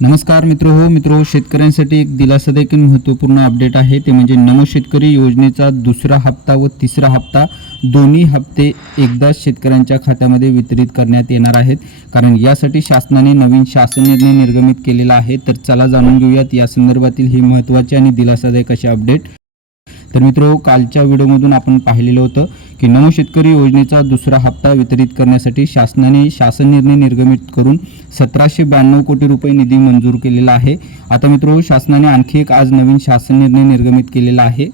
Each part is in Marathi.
नमस्कार मित्र हो मित्र शेतकऱ्यांसाठी एक दिलासादायक आणि महत्त्वपूर्ण अपडेट आहे. ते म्हणजे नमो शेतकरी योजनेचा दुसरा हप्ता व तिसरा हप्ता दोन्ही हप्ते एकदाच शेतकऱ्यांच्या खात्यामध्ये वितरित करण्यात येणार आहेत. कारण यासाठी शासनाने नवीन शासन निर्णय निर्गमित केलेला आहे. तर चला जाणून घेऊयात या संदर्भातील ही महत्त्वाची आणि दिलासादायक अशी अपडेट. तर मित्र कालच्या व्हिडिओमधून आपण पाहिलेलं होतं की नमो शेतकरी योजनेचा दुसरा हप्ता वितरित करण्यासाठी शासनाने शासन निर्णय निर्गमित करून सतराशे ब्याण्णव कोटी रुपये निधी मंजूर केलेला आहे. आता मित्र शासनाने आणखी एक आज नवीन शासन निर्णय निर्गमित केलेला आहे.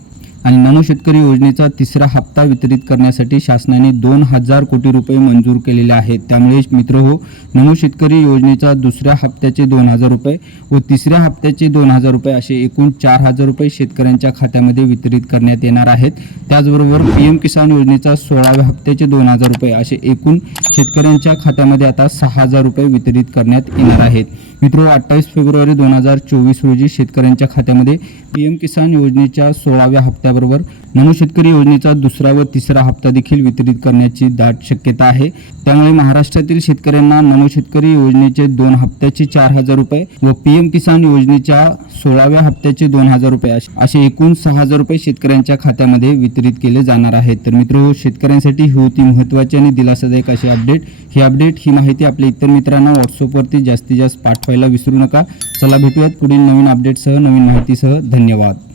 आणि नमो शेतकरी योजनेचा तिसरा हप्ता वितरित करण्यासाठी शासनाने दोन हजार कोटी रुपये मंजूर केलेले आहेत. त्यामुळे मित्र हो नमो शेतकरी योजनेचा दुसऱ्या हप्त्याचे दोन हजार रुपये व तिसऱ्या हप्त्याचे दोन हजार रुपये असे एकूण चार हजार रुपये शेतकऱ्यांच्या खात्यामध्ये वितरित करण्यात येणार आहेत. त्याचबरोबर पी एम किसान योजनेचा सोळाव्या हप्त्याचे दोन हजार रुपये असे एकूण शेतकऱ्यांच्या खात्यामध्ये आता सहा हजार रुपये वितरित करण्यात येणार आहेत. मित्र हो, अठ्ठावीस फेब्रुवारी दोन हजार चोवीस रोजी शेतकऱ्यांच्या खात्यामध्ये पी एम किसान योजनेच्या सोळाव्या हप्त्याबरोबर नमो शेतकरी योजनेचा दुसरा व तिसरा हप्ता देखील वितरित करण्याची दाट शक्यता आहे. त्यामुळे महाराष्ट्रातील शेतकऱ्यांना नमो शेतकरी योजनेचे दोन हप्त्याचे चार हजार रुपये व पीएम किसान योजनेच्या सोळाव्या हप्त्याचे दोन हजार रुपये असे- असे एकूण सहा हजार रुपये शेतकऱ्यांच्या खात्यामध्ये वितरित केले जाणार आहेत. तर मित्र हो, शेतकऱ्यांसाठी ही होती महत्त्वाची आणि दिलासादायक अशी अपडेट. ही अपडेट ही माहिती आपल्या इतर मित्रांना व्हॉट्सअपवरती जास्तीत जास्त पाठवायला विसरू नका. चला भेटूयात पुढील नवीन अपडेटसह नवीन माहितीसह. धन्यवाद.